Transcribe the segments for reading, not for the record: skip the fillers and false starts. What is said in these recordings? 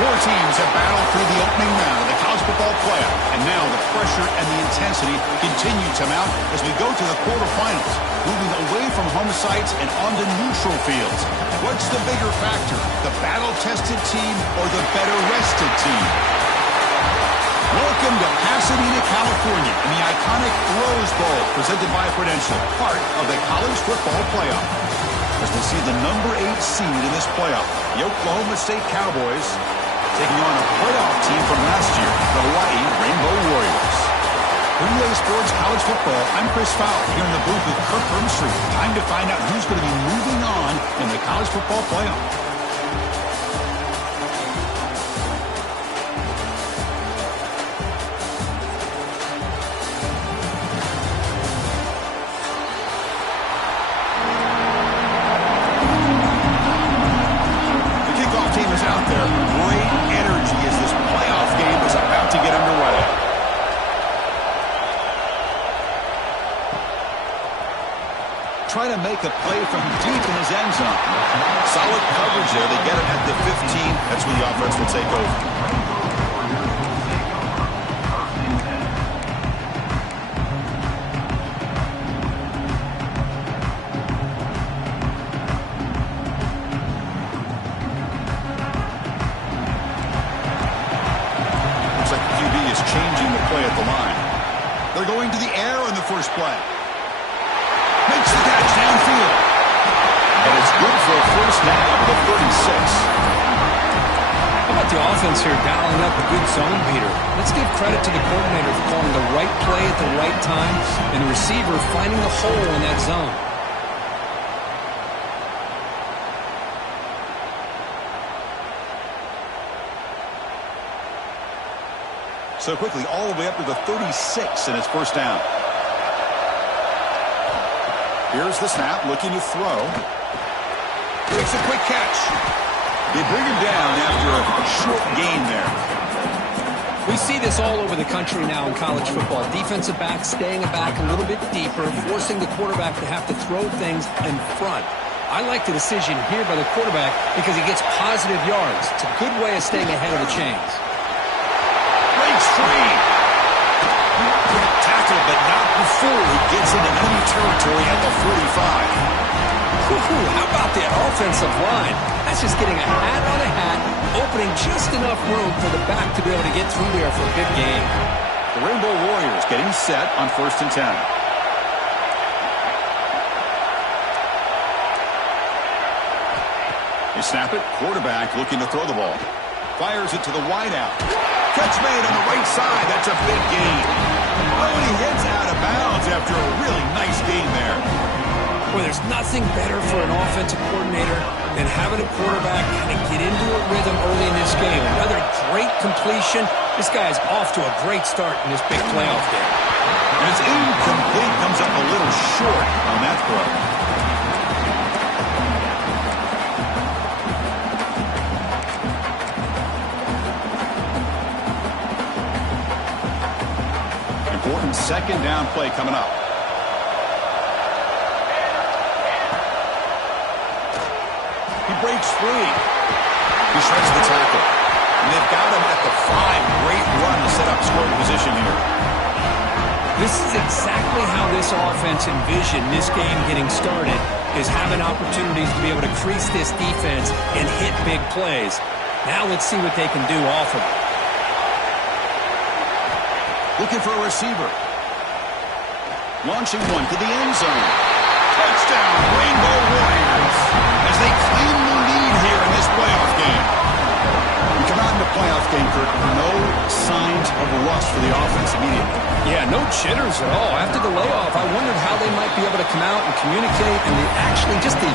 Four teams have battled through the opening round of the college football playoff, and now the pressure and the intensity continue to mount as we go to the quarterfinals, moving away from home sites and onto neutral fields. What's the bigger factor, the battle-tested team or the better-rested team? Welcome to Pasadena, California, in the iconic Rose Bowl, presented by Prudential, part of the college football playoff. As we see the number 8 seed in this playoff, the Oklahoma State Cowboys, taking on a playoff team from last year, the Hawaii Rainbow Warriors. Relay Sports College Football, I'm Chris Fowler, here in the booth with Kirk Hermstreet. Time to find out who's going to be moving on in the college football playoff. Trying to make a play from deep in his end zone. Solid coverage there. They get it at the 15. That's where the offense will take over. Looks like the QB is changing the play at the line. They're going to the air on the first play. Makes the catch downfield. And it's good for a first down to 36. How about the offense here dialing up a good zone beater? Let's give credit to the coordinator for calling the right play at the right time and the receiver finding the hole in that zone. So quickly, all the way up to the 36, and it's first down. Here's the snap, looking to throw. Makes a quick catch. They bring him down after a short gain there. We see this all over the country now in college football. Defensive backs staying back a little bit deeper, forcing the quarterback to have to throw things in front. I like the decision here by the quarterback because he gets positive yards. It's a good way of staying ahead of the chains. Breaks free. Tackled, but not before he gets into enemy territory at the 45. How about that offensive line? That's just getting a hat on a hat, opening just enough room for the back to be able to get through there for a big gain. The Rainbow Warriors getting set on 1st and 10. They snap it. Quarterback looking to throw the ball. Fires it to the wideout. Catch made on the right side. That's a big gain. Oh, and he heads out of bounds after a really nice gain there. Well, there's nothing better for an offensive coordinator than having a quarterback kind of get into a rhythm early in this game. Another great completion. This guy is off to a great start in this big playoff game. And it's incomplete. Comes up a little short on that throw. Important second down play coming up. He breaks free. He shreds the tackle. And they've got him at the 5. Great run to set up scoring position here. This is exactly how this offense envisioned this game getting started, is having opportunities to be able to crease this defense and hit big plays. Now let's see what they can do off of it. Looking for a receiver. Launching one to the end zone. Touchdown, Rainbow Warriors, as they claim the lead here in this playoff game. We come out in the playoff game, Kirk. No signs of rust for the offense immediately. Yeah, no jitters at all. After the layoff, I wondered how they might be able to come out and communicate, and they actually just the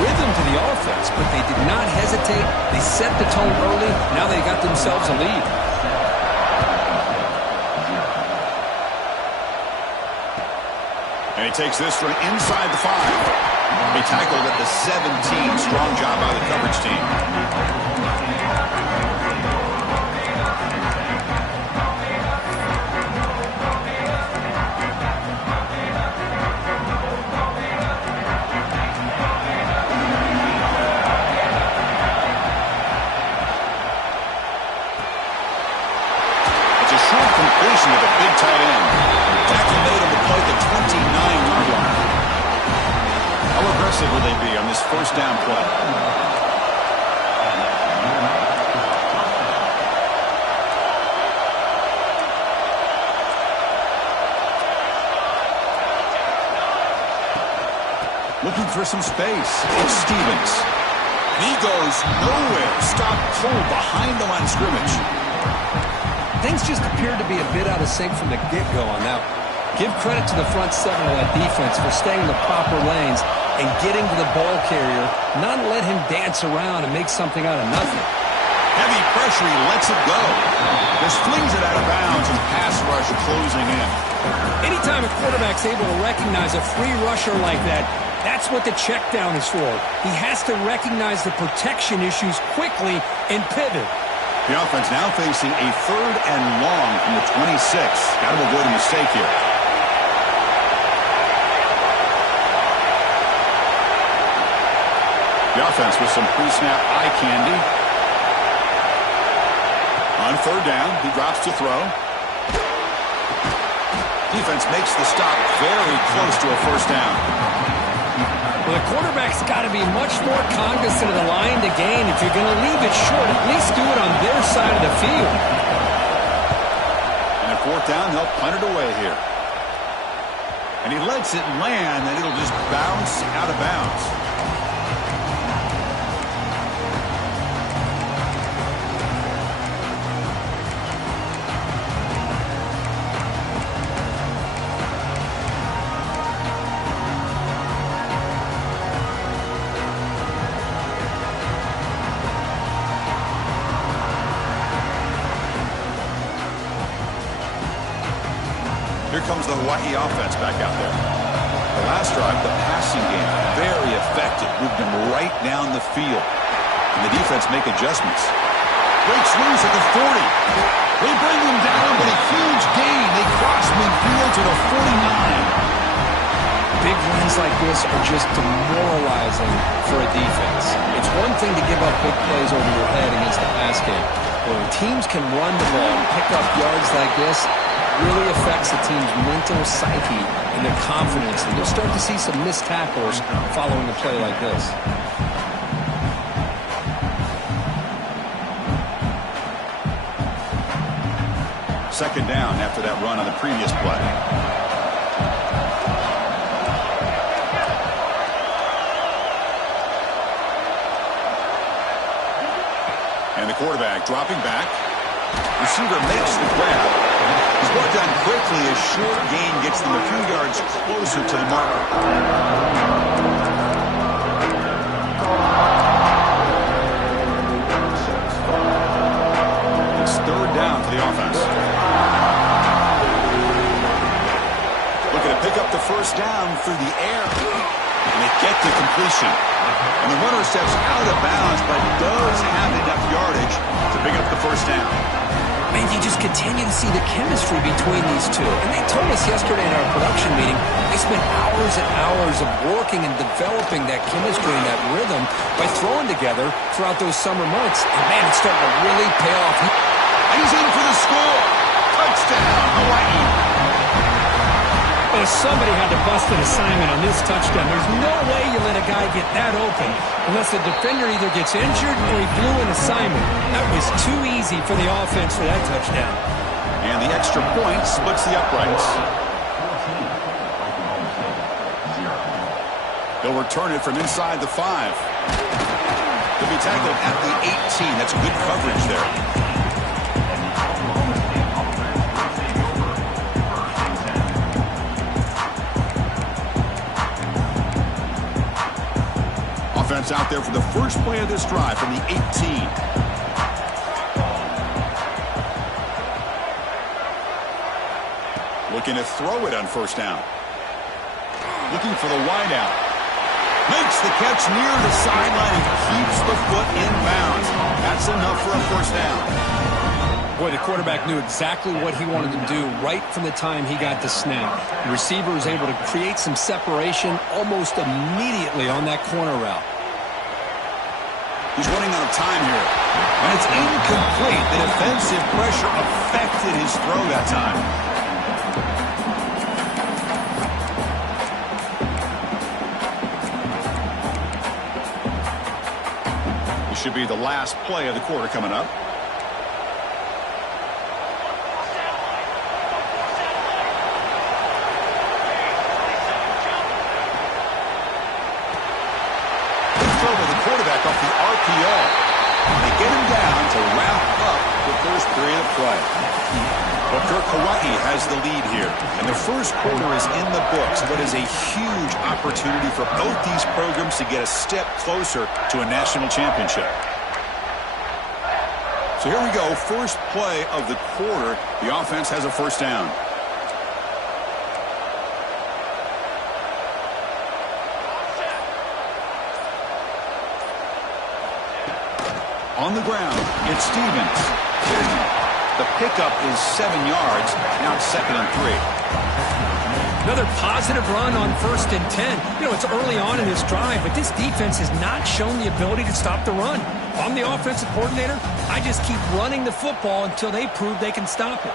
rhythm to the offense, but they did not hesitate. They set the tone early. Now they got themselves a lead. And he takes this from inside the 5. He tackled at the 17. Strong job by the coverage team. aggressive will they be on this first down play? Looking for some space. It's Stevens. He goes nowhere. Stopped cold behind the line of scrimmage. Things just appeared to be a bit out of sync from the get-go on that one. Give credit to the front seven of that defense for staying in the proper lanes and getting to the ball carrier, not let him dance around and make something out of nothing. Heavy pressure, he lets it go. Just flings it out of bounds and pass rush closing in. Anytime a quarterback's able to recognize a free rusher like that, that's what the check down is for. He has to recognize the protection issues quickly and pivot. The offense now facing a 3rd and long from the 26. Got to avoid a mistake here. The offense with some pre-snap eye candy. On 3rd down, he drops to throw. Defense makes the stop very close to a first down. Well, the quarterback's got to be much more cognizant of the line to gain. If you're going to leave it short, at least do it on their side of the field. And at 4th down, they'll punt it away here. And he lets it land, and it'll just bounce out of bounds. Here comes the Hawaii offense back out there. The last drive, the passing game, very effective. Moved them right down the field. And the defense make adjustments. Breaks loose at the 40. They bring him down, but a huge gain. They cross midfield to the 49. Big wins like this are just demoralizing for a defense. It's one thing to give up big plays over your head against the pass game. But when teams can run the ball and pick up yards like this, really affects the team's mental psyche and their confidence. And you'll start to see some missed tackles following a play like this. Second down after that run on the previous play. And the quarterback dropping back. Receiver makes the grab. He's brought down quickly. A short gain gets them a few yards closer to the marker. It's 3rd down for the offense. Looking to pick up the first down through the air. And they get the completion. And the runner steps out of bounds, but does have enough yardage to pick up the first down. Man, you just continue to see the chemistry between these two. And they told us yesterday in our production meeting, they spent hours and hours of working and developing that chemistry and that rhythm by throwing together throughout those summer months. And man, it's starting to really pay off. And he's in for the score. Touchdown, Hawaii. Oh, somebody had to bust an assignment on this touchdown. There's no way you let a guy get that open unless the defender either gets injured or he blew an assignment. That was too easy for the offense for that touchdown. And the extra point splits the uprights. They'll return it from inside the 5. They'll be tackled at the 18. That's good coverage there. Offense out there for the first play of this drive from the 18. Looking to throw it on first down. Looking for the wideout. Makes the catch near the sideline and keeps the foot in bounds. That's enough for a first down. Boy, the quarterback knew exactly what he wanted to do right from the time he got the snap. The receiver was able to create some separation almost immediately on that corner route. He's running out of time here. And it's incomplete. The defensive pressure affected his throw that time. should be the last play of the quarter coming up. Throw with the quarterback off the RPO. They get him down to wrap up the first period of play. Well, Kirk, Hawaii has the lead here, and the first quarter is in the books. What is a huge opportunity for both these programs to get a step closer to a national championship. So here we go, first play of the quarter. The offense has a first down. On the ground, it's Stevens. The pickup is 7 yards. Now it's 2nd and 3. Another positive run on 1st and 10. You know, it's early on in this drive, but this defense has not shown the ability to stop the run. If I'm the offensive coordinator, I just keep running the football until they prove they can stop it.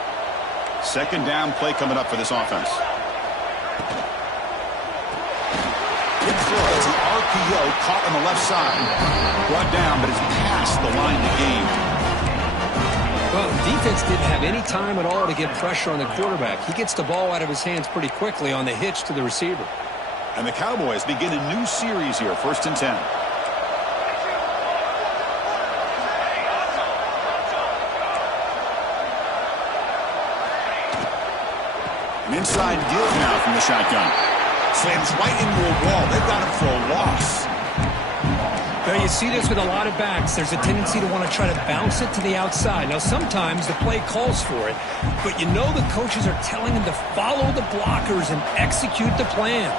Second down play coming up for this offense. Good throw. It's an RPO caught on the left side. Brought down, but it's past the line to gain. Well, the defense didn't have any time at all to get pressure on the quarterback. He gets the ball out of his hands pretty quickly on the hitch to the receiver. And the Cowboys begin a new series here, 1st and 10. An inside deal now from the shotgun. Slams right into a wall. They've got him for a loss. Now, you see this with a lot of backs. There's a tendency to want to try to bounce it to the outside. Now, sometimes the play calls for it, but you know the coaches are telling them to follow the blockers and execute the plan.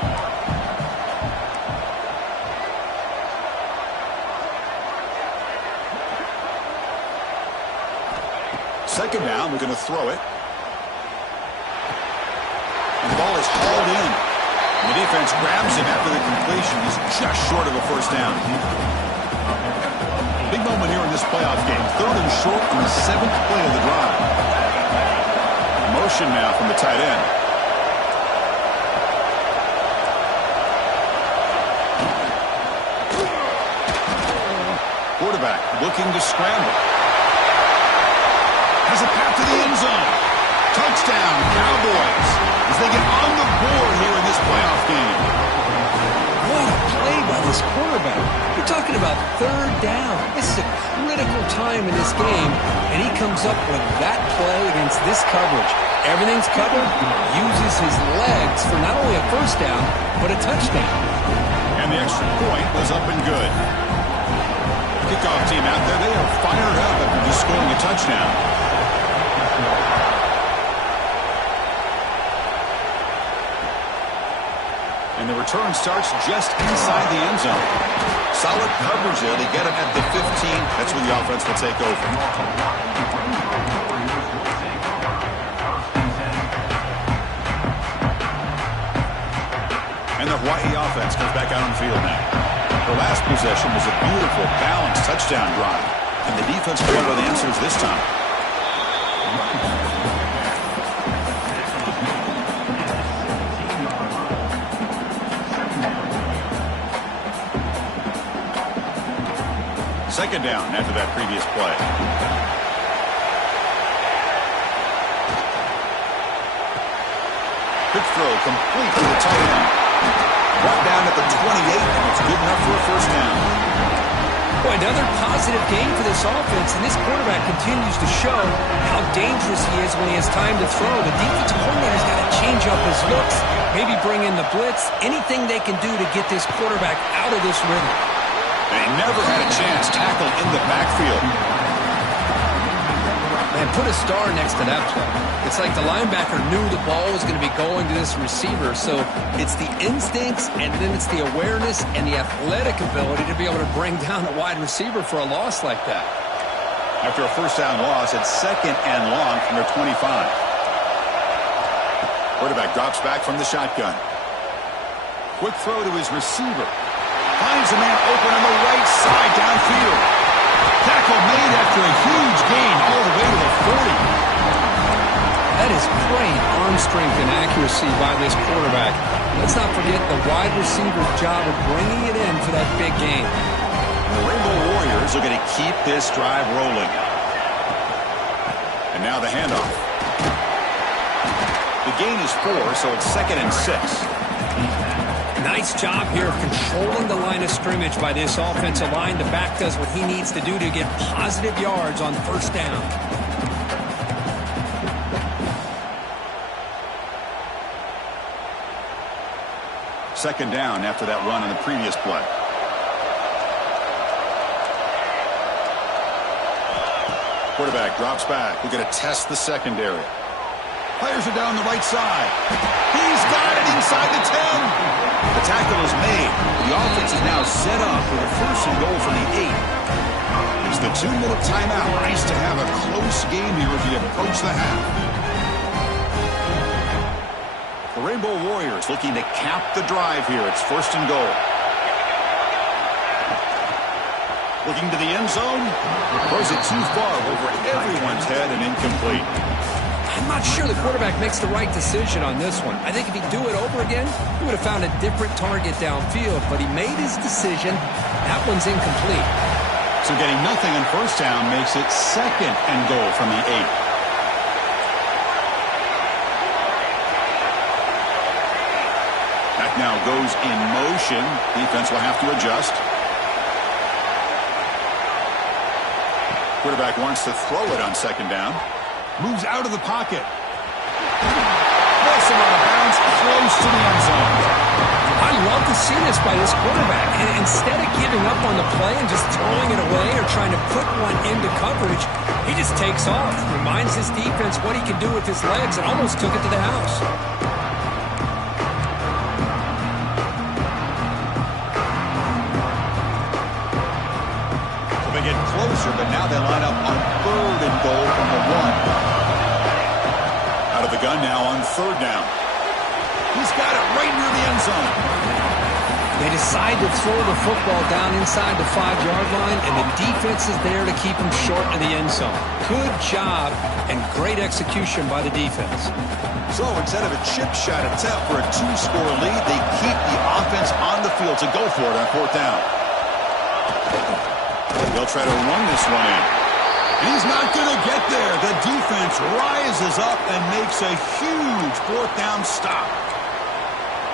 Second down, we're going to throw it. And the ball is hauled in. And the defense grabs him after the completion. He's just short of a first down. Big moment here in this playoff game. 3rd and short on the 7th play of the drive. Motion now from the tight end. Quarterback looking to scramble. Has a path to the end zone. Touchdown, Cowboys, as they get on the board here in this playoff game. What a play by this quarterback. You're talking about 3rd down. This is a critical time in this game, and he comes up with that play against this coverage. Everything's covered, uses his legs for not only a first down, but a touchdown. And the extra point was up and good. Kickoff team out there, they are fired up after just scoring a touchdown. And the return starts just inside the end zone. Solid coverage there. They get him at the 15. That's when the offense will take over. And the Hawaii offense comes back out on the field now. The last possession was a beautiful, balanced touchdown drive. And the defense came up with answers this time. Second down after that previous play. Quick throw complete to the tight end. Brought down at the 28, and it's good enough for a first down. Boy, another positive game for this offense, and this quarterback continues to show how dangerous he is when he has time to throw. The defensive coordinator's got to change up his looks, maybe bring in the blitz, anything they can do to get this quarterback out of this rhythm. They never had a chance tackled in the backfield. Man, put a star next to that play. It's like the linebacker knew the ball was going to be going to this receiver, so it's the instincts and then it's the awareness and the athletic ability to be able to bring down a wide receiver for a loss like that. After a first down loss, it's 2nd and long from their 25. Quarterback drops back from the shotgun. Quick throw to his receiver. Finds a man open on the right side downfield. Tackle made after a huge gain all the way to the 40. That is great arm strength and accuracy by this quarterback. Let's not forget the wide receiver's job of bringing it in for that big game. The Rainbow Warriors Eagles looking to keep this drive rolling. And now the handoff. The gain is 4, so it's 2nd and 6. Nice job here of controlling the line of scrimmage by this offensive line. The back does what he needs to do to get positive yards on first down. Second down after that run on the previous play. Quarterback drops back. We're going to test the secondary. Players are down the right side. He's got it inside the 10. The tackle is made. The offense is now set up with a 1st and goal from the 8. It's the 2-minute timeout. Nice to have a close game here as we approach the half. The Rainbow Warriors looking to cap the drive here. It's 1st and goal. Looking to the end zone. Throws it too far over everyone's head and incomplete. I'm not sure the quarterback makes the right decision on this one. I think if he'd do it over again, he would have found a different target downfield, but he made his decision. That one's incomplete. So getting nothing on first down makes it 2nd and goal from the 8. That now goes in motion. Defense will have to adjust. Quarterback wants to throw it on 2nd down. Moves out of the pocket. Wilson on a bounce close to the end zone. I love to see this by this quarterback. And instead of giving up on the play and just throwing it away or trying to put one into coverage, he just takes off. Reminds his defense what he can do with his legs and almost took it to the house. So they get closer, but now they line up on 3rd and goal from the 1. Out of the gun now on 3rd down. He's got it right near the end zone. They decide to throw the football down inside the 5-yard line, and the defense is there to keep him short of the end zone. Good job and great execution by the defense. So instead of a chip shot attempt for a 2-score lead, they keep the offense on the field to go for it on 4th down. They'll try to run this one in. He's not going to get there. The defense rises up and makes a huge 4th down stop.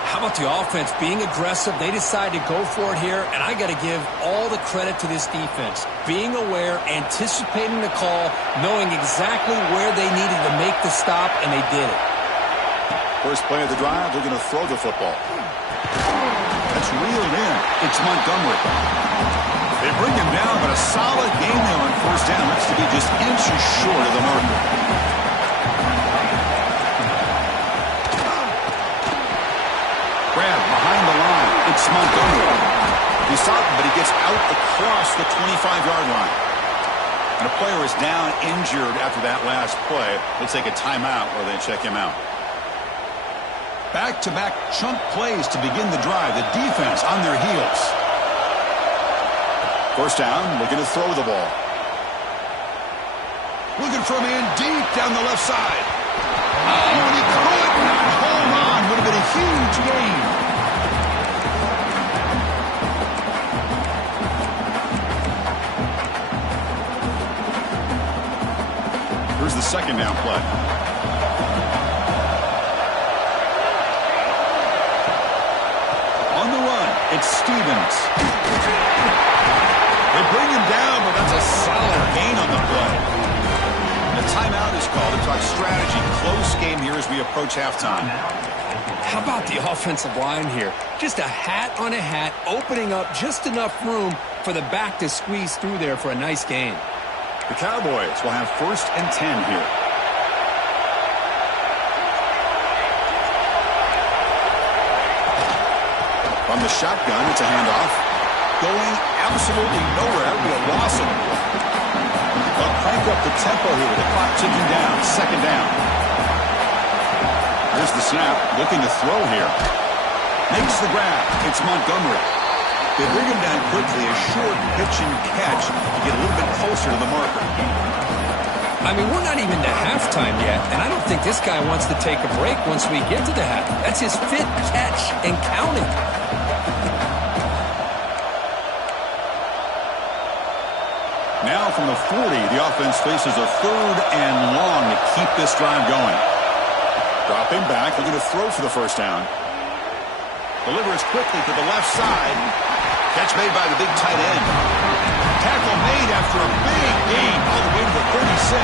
How about the offense being aggressive? They decide to go for it here, and I got to give all the credit to this defense. Being aware, anticipating the call, knowing exactly where they needed to make the stop, and they did it. First play of the drive, they're going to throw the football. That's reeled in. It's Montgomery. They bring him down, but a solid game there on 1st down. Looks to be just inches short of the marker. Grab behind the line. It's Montgomery. He stopped him, but he gets out across the 25-yard line. And a player is down injured after that last play. They'll take a timeout while they check him out. Back-to-back chunk plays to begin the drive. The defense on their heels. 1st down, looking to throw the ball. Looking for a man deep down the left side. Oh, and he could not hold on. Would have been a huge gain. Here's the 2nd down play. On the run, it's Stevens. They bring him down, but that's a solid gain on the play. The timeout is called to talk strategy. Close game here as we approach halftime. How about the offensive line here? Just a hat on a hat, opening up just enough room for the back to squeeze through there for a nice gain. The Cowboys will have 1st and 10 here. From the shotgun, it's a handoff. Going absolutely nowhere. We have lost him. They'll crank up the tempo here with the clock ticking down. 2nd down. Here's the snap. Looking to throw here. Makes the grab. It's Montgomery. They bring him down quickly. A short pitch and catch to get a little bit closer to the marker. I mean, we're not even to halftime yet, and I don't think this guy wants to take a break once we get to the half. That's his 5th catch and counting. Now from the 40, the offense faces a 3rd and long to keep this drive going. Dropping back, looking to throw for the first down. Delivers quickly to the left side. Catch made by the big tight end. Tackle made after a big gain all the way to the 36.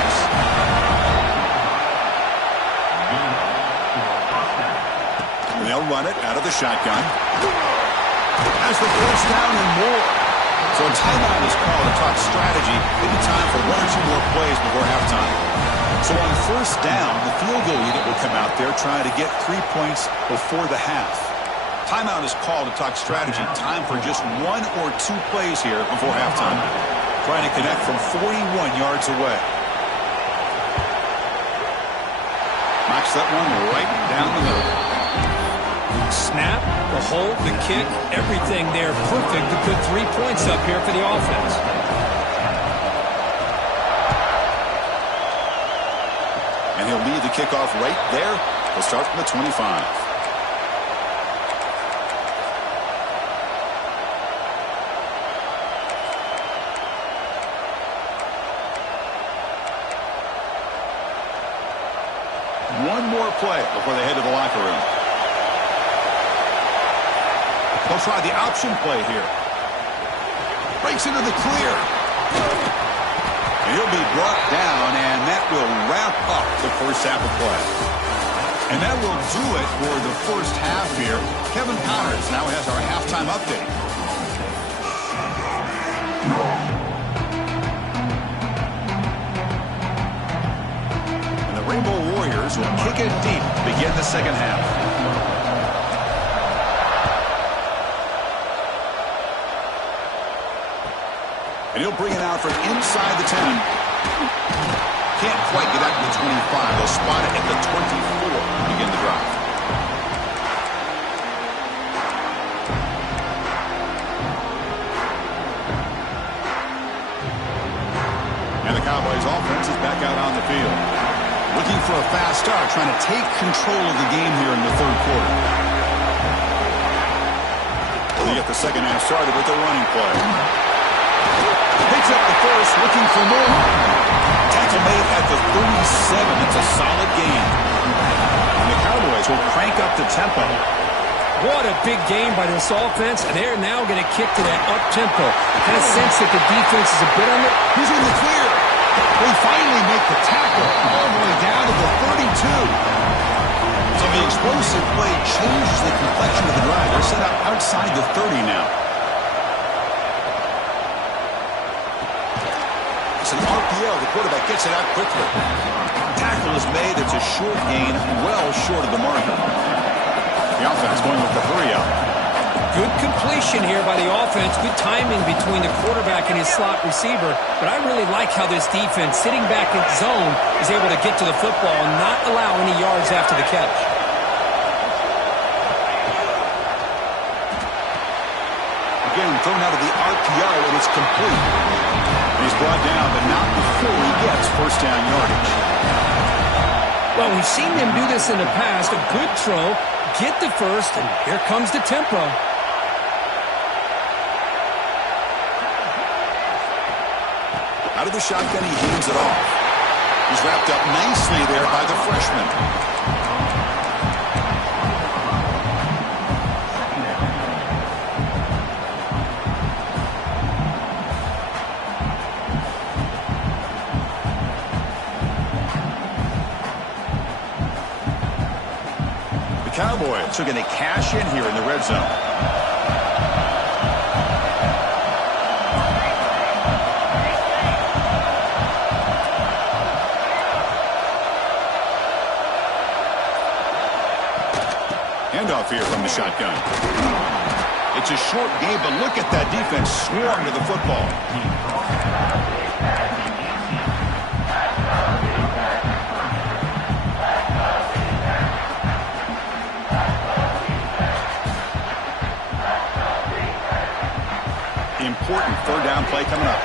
And they'll run it out of the shotgun. Has the first down and more. So a timeout is called to talk strategy. Maybe time for 1 or 2 more plays before halftime. So on first down, the field goal unit will come out there trying to get 3 points before the half. Timeout is called to talk strategy. Time for just 1 or 2 plays here before halftime. Trying to connect from 41 yards away. Knocks that one right down the middle. Snap, the hold, the kick, everything there perfect to put 3 points up here for the offense. And he'll lead the kickoff right there. He'll start from the 25. One more play before they head to the locker room. They'll try the option play here. Breaks into the clear. And he'll be brought down, and that will wrap up the first half of play. And that will do it for the first half here. Kevin Connors now has our halftime update. And the Rainbow Warriors will kick it deep to begin the second half. And he'll bring it out from inside the 10. Can't quite get out to the 25. They'll spot it at the 24 to begin the drive. And the Cowboys offense is back out on the field. Looking for a fast start, trying to take control of the game here in the third quarter. They get the second half started with the running play. Picks up the first, looking for more. Tackle made at the 37. It's a solid gain. And the Cowboys will crank up the tempo. What a big game by this offense, and they're now going to kick to that up-tempo. Kind of sense that the defense is a bit on it. Who's in the clear? They finally make the tackle all the way down to the 32. So the explosive play changes the complexion of the drive. They're set up outside the 30 now. It's an RPO. The quarterback gets it out quickly. Tackle is made. It's a short gain, well short of the marker. The offense going with the hurry up. Good completion here by the offense. Good timing between the quarterback and his slot receiver. But I really like how this defense, sitting back in zone, is able to get to the football and not allow any yards after the catch. Again, thrown out of the RPO, and it's complete. He's brought down, but not before he gets first down yardage. Well, we've seen them do this in the past. A good throw, get the first, and here comes the tempo. Out of the shotgun, he hands it off. He's wrapped up nicely there by the freshman. Cowboys are going to cash in here in the red zone. Handoff here from the shotgun. It's a short game, but look at that defense swarm to the football. Important third down play coming up.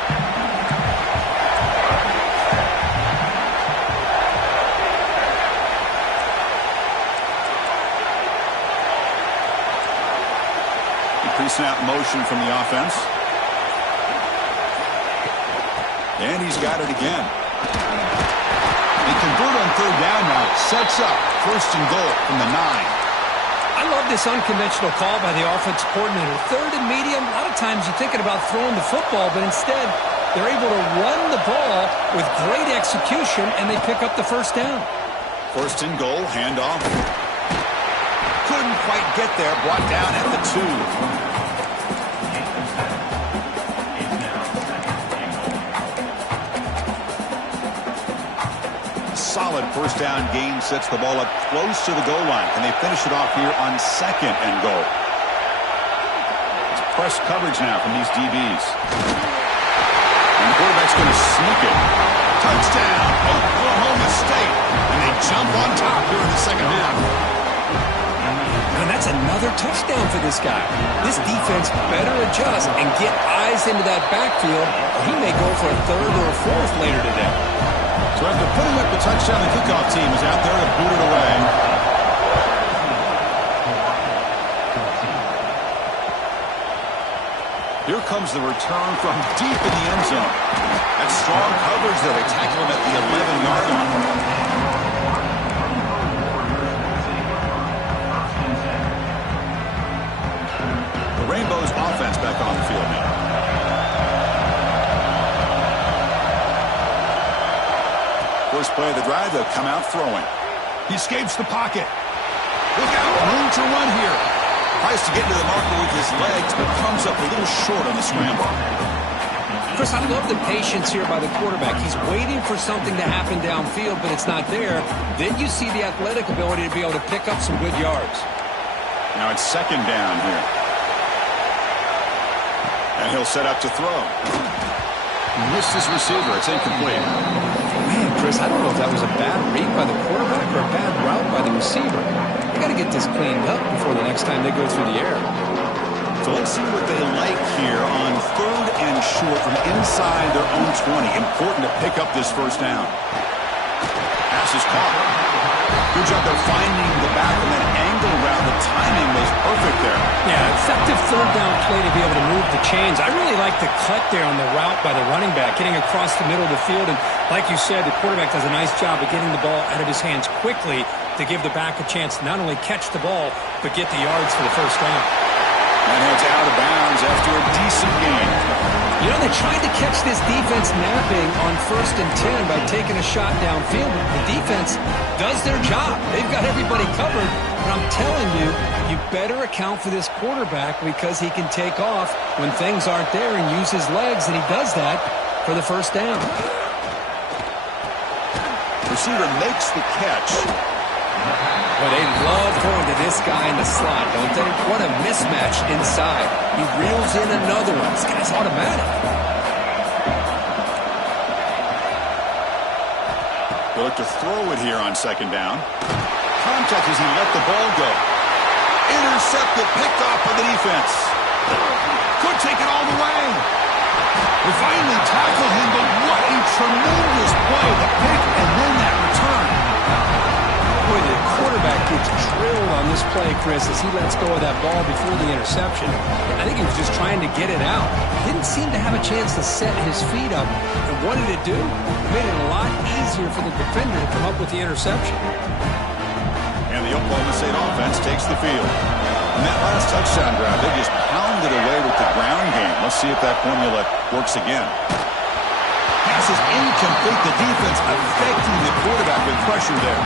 Pre-snap motion from the offense. And he's got it again. They convert on third down now. Sets up first and goal from the 9. I love this unconventional call by the offensive coordinator. Third and medium, a lot of times you're thinking about throwing the football, but instead they're able to run the ball with great execution, and they pick up the first down. First and goal, handoff. Couldn't quite get there, brought down at the 2. Solid first down gain sets the ball up close to the goal line, and they finish it off here on second and goal. It's press coverage now from these DBs. And the quarterback's going to sneak it. Touchdown, Oklahoma State. And they jump on top here in the second half. And that's another touchdown for this guy. This defense better adjust and get eyes into that backfield. He may go for a third or a fourth later today. So after putting up the touchdown, the kickoff team is out there to boot it away. Here comes the return from deep in the end zone. That's strong coverage there. They tackle him at the 11-yard line. The Rainbows offense back on the field now. First play of the drive, they'll come out throwing. He escapes the pocket. Look out, room to run here. Tries to get to the marker with his legs, but comes up a little short on the scramble. Chris, I love the patience here by the quarterback. He's waiting for something to happen downfield, but it's not there. Then you see the athletic ability to be able to pick up some good yards. Now it's second down here. And he'll set up to throw. Missed his receiver. It's incomplete. Man, Chris, I don't know if that was a bad read by the quarterback or a bad route by the receiver. They got to get this cleaned up before the next time they go through the air. So let's see what they like here on third and short from inside their own 20. Important to pick up this first down. Pass is caught. Good job of finding the back on that angle route. The timing was perfect there. Yeah, effective third down play to be able to move the chains. I really like the cut there on the route by the running back, getting across the middle of the field. And like you said, the quarterback does a nice job of getting the ball out of his hands quickly to give the back a chance to not only catch the ball, but get the yards for the first down. And it's out of bounds after a decent game. You know, they tried to catch this defense napping on 1st and 10 by taking a shot downfield. The defense does their job. They've got everybody covered. But I'm telling you, you better account for this quarterback because he can take off when things aren't there and use his legs, and he does that for the first down. Receiver makes the catch. Well, they love going to this guy in the slot, don't they? What a mismatch inside. He reels in another one. This guy's automatic. They look to throw it here on second down. Contact as he let the ball go. Intercepted, picked off by the defense. Could take it all the way. They finally tackled him, but what a tremendous play. The pick and then that return. Boy, the quarterback gets drilled on this play, Chris, as he lets go of that ball before the interception. I think he was just trying to get it out. Didn't seem to have a chance to set his feet up. And what did it do? It made it a lot easier for the defender to come up with the interception. And the Oklahoma State offense takes the field. In that last touchdown drive, they just pounded away with the ground game. Let's see if that formula works again. Pass is incomplete. The defense affecting the quarterback with pressure there.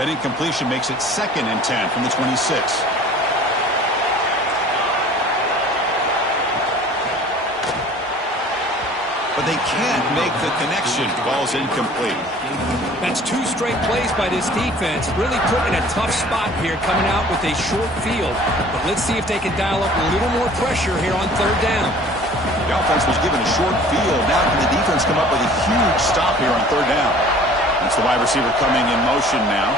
That incompletion makes it 2nd and 10 from the 26. But they can't make the connection. Ball's incomplete. That's 2 straight plays by this defense. Really put in a tough spot here, coming out with a short field. But let's see if they can dial up a little more pressure here on third down. The offense was given a short field. Now can the defense come up with a huge stop here on third down? That's the wide receiver coming in motion now.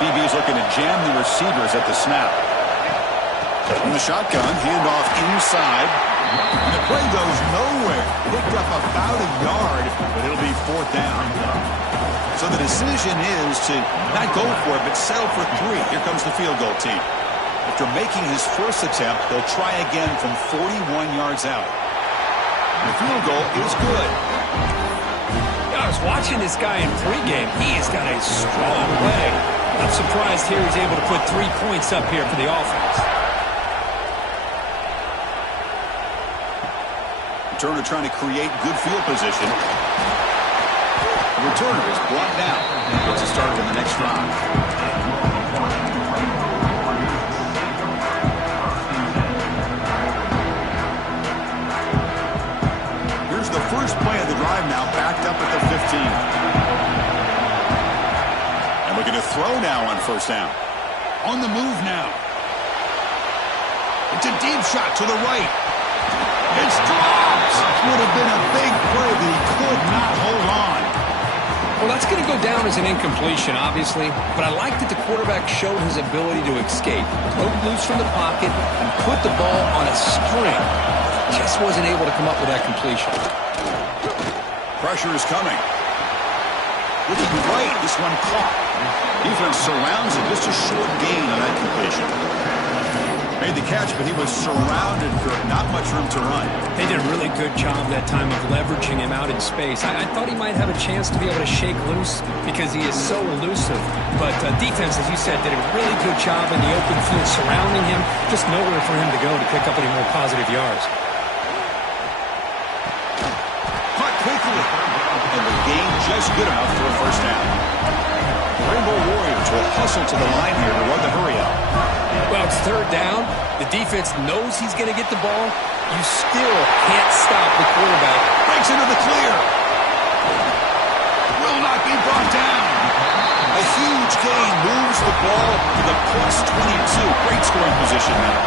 DB's looking to jam the receivers at the snap. From the shotgun, handoff inside. And the play goes nowhere. Picked up about a yard, but it'll be 4th down. So the decision is to not go for it, but settle for 3. Here comes the field goal team. After making his first attempt, they'll try again from 41 yards out. The field goal is good. I was watching this guy in pregame. He has got a strong leg. I'm surprised here he's able to put 3 points up here for the offense. Returner trying to create good field position. The returner is blocked out. What's it started in the next drive? Here's the first play of the drive now, backed up at the 15. And looking to throw now on 1st down. On the move now. It's a deep shot to the right. It's dropped. Would have been a big play, but he could not hold on. Well, that's going to go down as an incompletion, obviously, but I like that the quarterback showed his ability to escape, broke loose from the pocket, and put the ball on a string. Just wasn't able to come up with that completion. Pressure is coming. Looking right, this one caught. Defense surrounds it, just a short gain on that completion. Made the catch, but he was surrounded for not much room to run. They did a really good job that time of leveraging him out in space. I thought he might have a chance to be able to shake loose because he is so elusive. But defense, as you said, did a really good job in the open field surrounding him. Just nowhere for him to go to pick up any more positive yards. Caught quickly. And the gain just good enough for a 1st down. The Rainbow Warriors will hustle to the line here to run the hurry out. Well, it's 3rd down. The defense knows he's going to get the ball. You still can't stop the quarterback. Breaks into the clear. Will not be brought down. A huge gain moves the ball to the +22. Great scoring position now.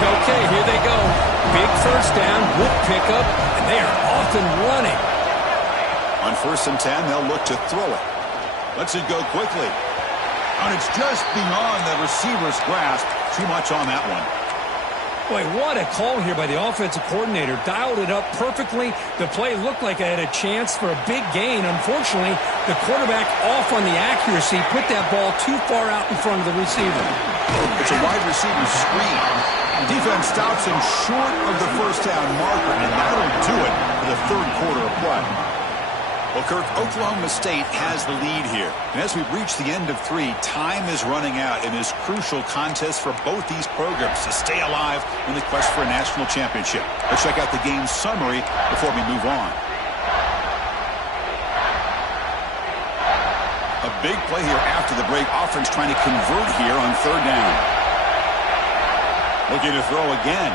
Okay, here they go. Big 1st down, good pickup, and they are off and running. On 1st and 10, they'll look to throw it. Lets it go quickly. And it's just beyond the receiver's grasp. Too much on that one. Boy, what a call here by the offensive coordinator. Dialed it up perfectly. The play looked like it had a chance for a big gain. Unfortunately, the quarterback off on the accuracy, put that ball too far out in front of the receiver. It's a wide receiver screen. Defense stops him short of the 1st down marker, and that'll do it for the 3rd quarter of play. Well, Kirk, Oklahoma State has the lead here. And as we reach the end of 3, time is running out in this crucial contest for both these programs to stay alive in the quest for a national championship. Let's check out the game summary before we move on. A big play here after the break. Offense trying to convert here on 3rd down. Looking to throw again.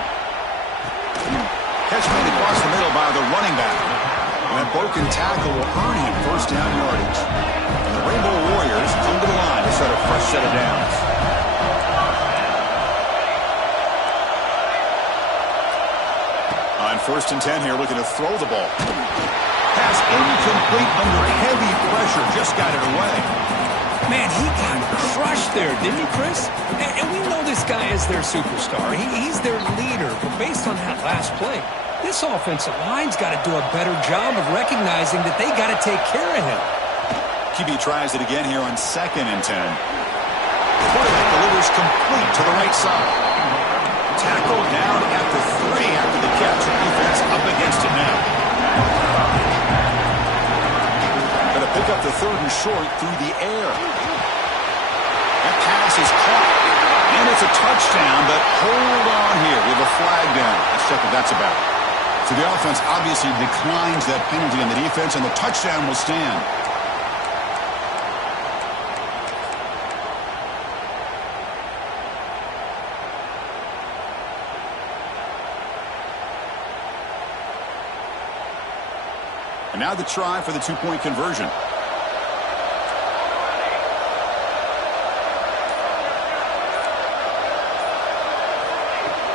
Catch made across the middle by the running back. And that broken tackle will earn him 1st down yardage. And the Rainbow Warriors come to the line to set a fresh set of downs. On 1st and 10 here, looking to throw the ball. Pass incomplete under heavy pressure. Just got it away. Man, he got crushed there, didn't he, Chris? And we know this guy is their superstar. He's their leader. But based on that last play, this offensive line's got to do a better job of recognizing that they got to take care of him. QB tries it again here on 2nd and 10. The quarterback delivers complete to the right side. Tackle down at the 3 after the catch. Defense up against it now. Going to pick up the 3rd and short through the air. That pass is caught. And it's a touchdown, but hold on here. We have a flag down. Let's check what that's about. So the offense obviously declines that penalty on the defense, and the touchdown will stand. And now the try for the 2-point conversion.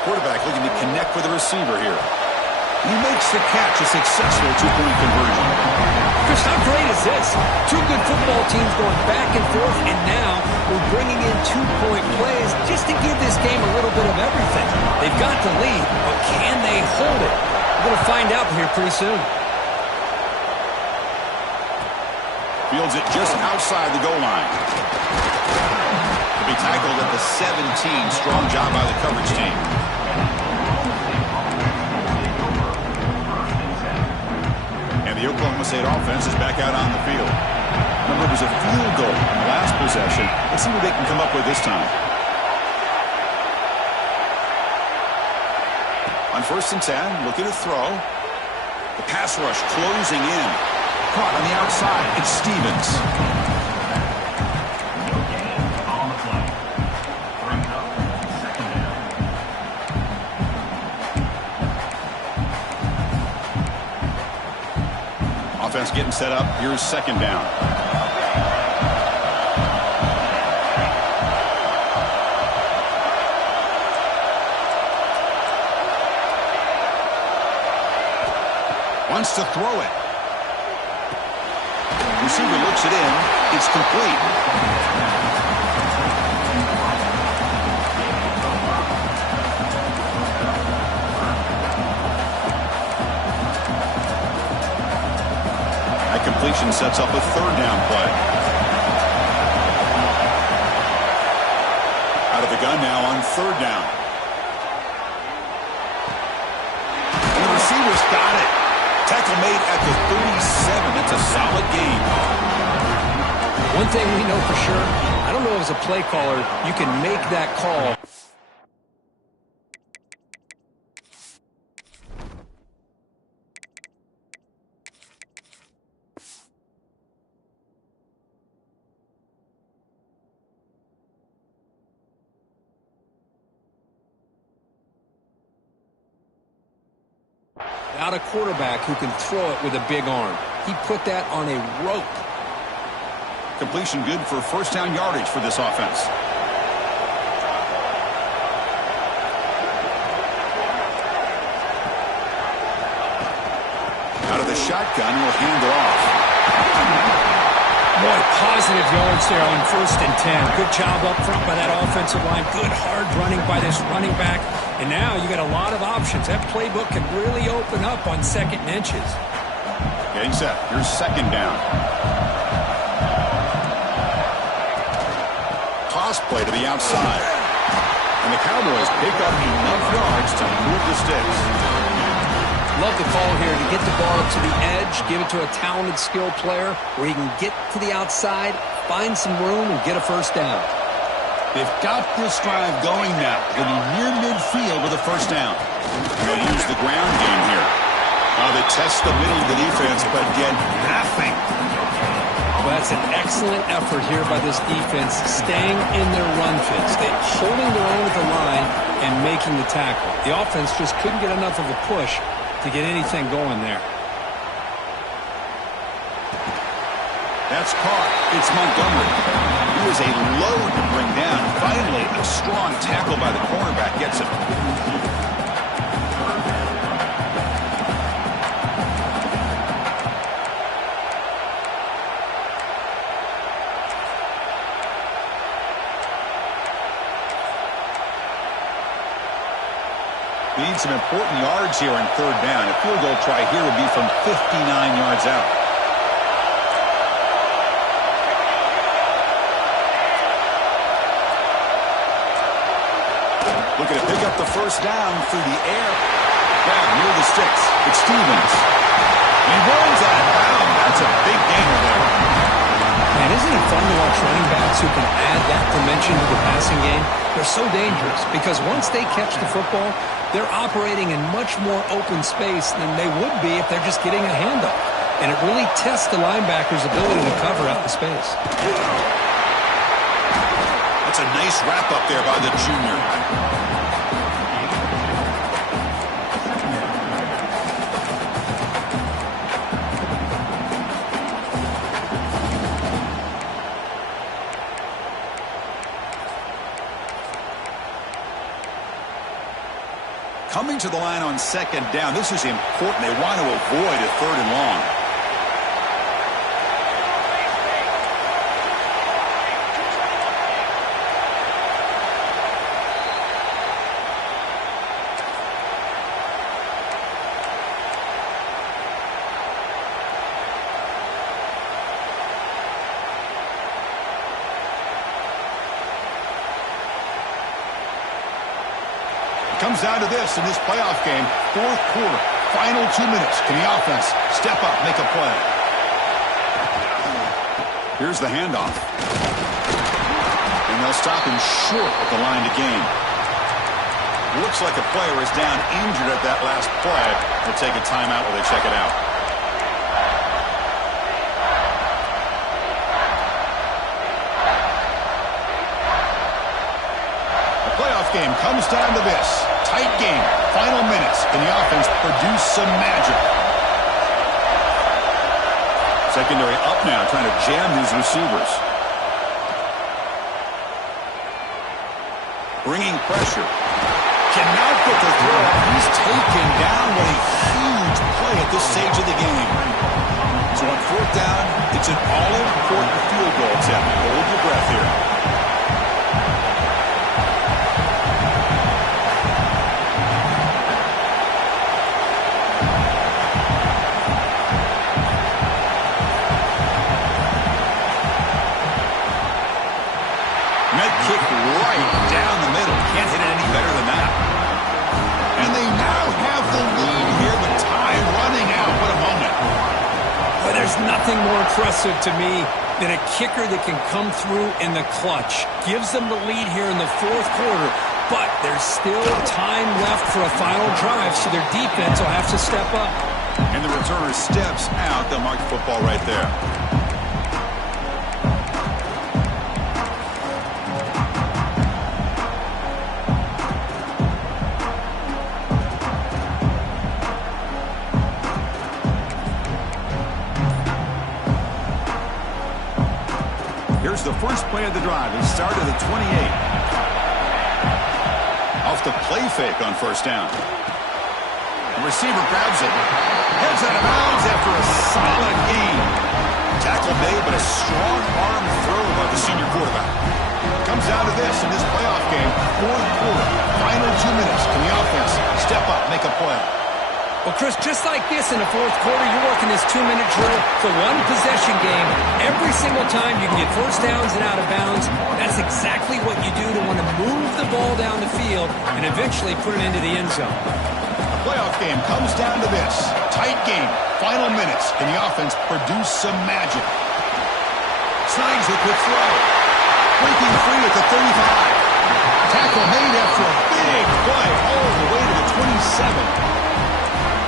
Quarterback looking to connect with the receiver here. He makes the catch, a successful 2-point conversion. Chris, how great is this? 2 good football teams going back and forth, and now we're bringing in 2-point plays just to give this game a little bit of everything. They've got the lead, but can they hold it? We're going to find out here pretty soon. Fields it just outside the goal line. To be tackled at the 17. Strong job by the coverage team. And the Oklahoma State offense is back out on the field. Remember, it was a field goal in the last possession. Let's see what they can come up with this time. On 1st and 10, looking to throw. The pass rush closing in. Caught on the outside. It's Stevens. Offense getting set up. Here's 2nd down. Wants to throw it. Receiver looks it in. It's complete. That completion sets up a 3rd down play. Out of the gun now on 3rd down. And the receiver's got it. Tackle made at the 37. It's a solid game. One thing we know for sure, I don't know as a play caller, you can make that call. Not a quarterback who can throw it with a big arm. He put that on a rope. Completion good for 1st down yardage for this offense. Out of the shotgun, will hand it off. Boy, positive yards there on 1st and 10. Good job up front by that offensive line. Good hard running by this running back. And now you got a lot of options. That playbook can really open up on 2nd and inches. Getting set. Here's 2nd down. Toss play to the outside. And the Cowboys pick up enough yards to move the sticks. Love the call here to get the ball up to the edge, give it to a talented, skilled player where he can get to the outside, find some room, and get a 1st down. They've got this drive going now. They'll be near midfield with a 1st down. They'll use the ground game here. They test the middle of the defense, but get nothing. Well, that's an excellent effort here by this defense, staying in their run fits. They're holding their own at the line and making the tackle. The offense just couldn't get enough of a push to get anything going there. That's caught. It's Montgomery. He was a load to bring down. Finally, a strong tackle by the cornerback gets him. Need some important yards here on 3rd down. A field goal try here would be from 59 yards out. Looking to pick up the 1st down through the air. Down near the sticks. It's Stevens. He rolls out of bounds. That's a big gainer there. Man, isn't it fun to watch running backs who can add that dimension to the passing game? They're so dangerous because once they catch the football, they're operating in much more open space than they would be if they're just getting a handoff. And it really tests the linebacker's ability to cover out the space. That's a nice wrap up there by the junior. Coming to the line on 2nd down. This is important. They want to avoid a 3rd and long. Comes down to this in this playoff game. Fourth quarter, final 2 minutes. Can the offense step up, make a play? Here's the handoff. And they'll stop him short at the line to gain. Looks like a player is down injured at that last play. They'll take a timeout while they check it out. The playoff game comes down to this. Tight game. Final minutes. Can the offense produce some magic? Secondary up now, trying to jam these receivers. Bringing pressure. Cannot get the throw. He's taken down with a huge play at this stage of the game. So on fourth down, it's an all-important field goal attempt. Hold your breath here. Kick right down the middle. Can't hit it any better than that. And they now have the lead here with time running out. What a moment. Well, there's nothing more impressive to me than a kicker that can come through in the clutch. Gives them the lead here in the fourth quarter, but there's still time left for a final drive, so their defense will have to step up. And the returner steps out. They'll mark the football right there. Here's the first play of the drive. It started at the 28. Off the play fake on first down. The receiver grabs it. Heads out of bounds after a solid gain. Tackle made, but a strong arm throw by the senior quarterback. Comes down to this in this playoff game. Fourth quarter. Final 2 minutes. Can the offense step up, make a play? Well, Chris, just like this in the fourth quarter, you're working this 2-minute drill for one possession game. Every single time you can get first downs and out of bounds. That's exactly what you do to want to move the ball down the field and eventually put it into the end zone. The playoff game comes down to this. Tight game. Final minutes. Can the offense produce some magic? Slides a quick throw. Breaking free at the 35. Tackle made after a big play all the way to the 27.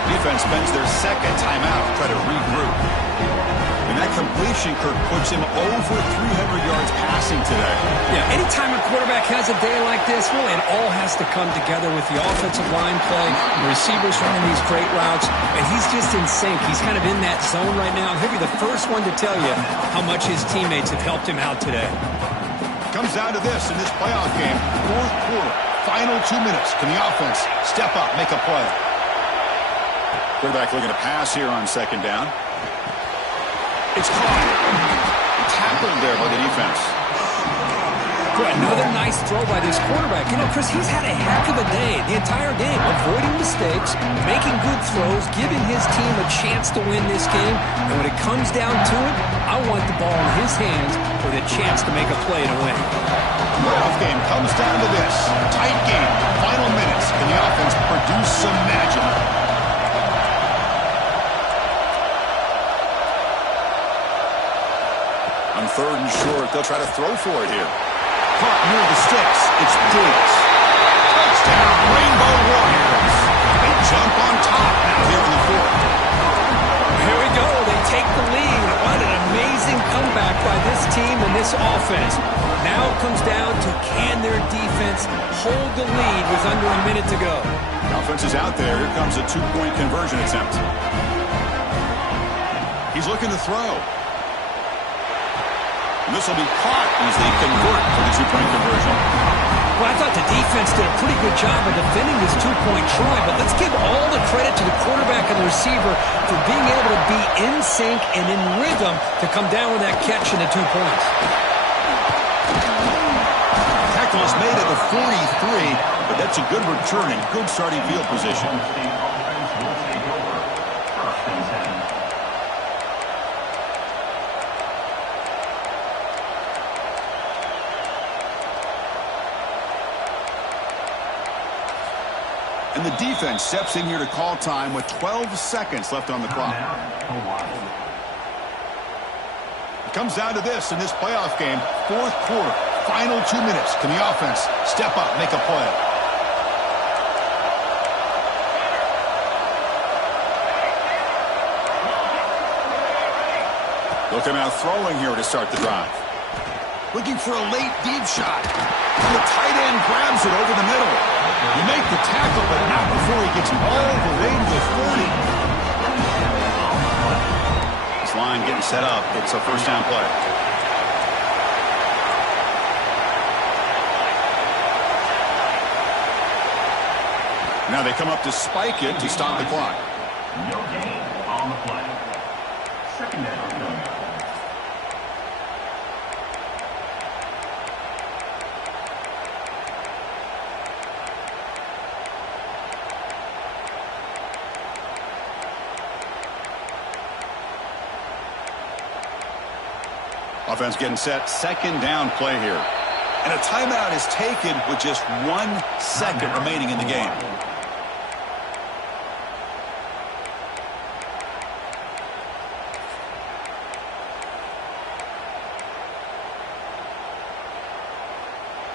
Defense spends their second timeout to try to regroup. And that completion, Kirk, puts him over 300 yards passing today. Yeah, anytime a quarterback has a day like this, really, it all has to come together with the offensive line play, the receivers running these great routes, and he's just in sync. He's kind of in that zone right now. He'll be the first one to tell you how much his teammates have helped him out today. Comes down to this in this playoff game. Fourth quarter, final 2 minutes. Can the offense step up, make a play? Quarterback looking to pass here on second down. It's caught. Tackled there by the defense. Boy, another nice throw by this quarterback. You know, Chris, he's had a heck of a day the entire game, avoiding mistakes, making good throws, giving his team a chance to win this game. And when it comes down to it, I want the ball in his hands with a chance to make a play to win. Playoff game comes down to this. Tight game. Final minutes. Can the offense produce some magic? On third and short, they'll try to throw for it here. Caught near the sticks. It's Diggs. Touchdown, Rainbow Warriors. They jump on top now here in the fourth. Here we go. They take the lead. What an amazing comeback by this team and this offense. Now it comes down to can their defense hold the lead with under a minute to go. The offense is out there. Here comes a two-point conversion attempt. He's looking to throw. And this will be caught as they convert for the two-point conversion. Well, I thought the defense did a pretty good job of defending this two-point try, but let's give all the credit to the quarterback and the receiver for being able to be in sync and in rhythm to come down with that catch and the 2 points. Tackle is made at the 43, but that's a good return and good starting field position. And the defense steps in here to call time with 12 seconds left on the clock. It comes down to this in this playoff game. Fourth quarter, final 2 minutes. Can the offense step up, make a play? Looking out throwing here to start the drive. Looking for a late deep shot. And the tight end grabs it over the middle. You make the tackle, but not before he gets all the way to the 40. This line getting set up. It's a first down play. Now they come up to spike it to stop the clock. No gain on the play. Second down. Offense getting set. Second down play here. And a timeout is taken with just 1 second remaining in the game.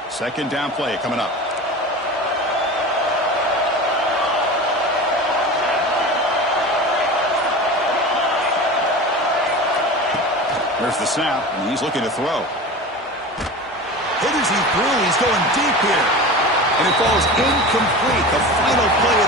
Second down play coming up. There's the snap, and he's looking to throw. Hit as he threw. He's going deep here. And it falls incomplete. The final play of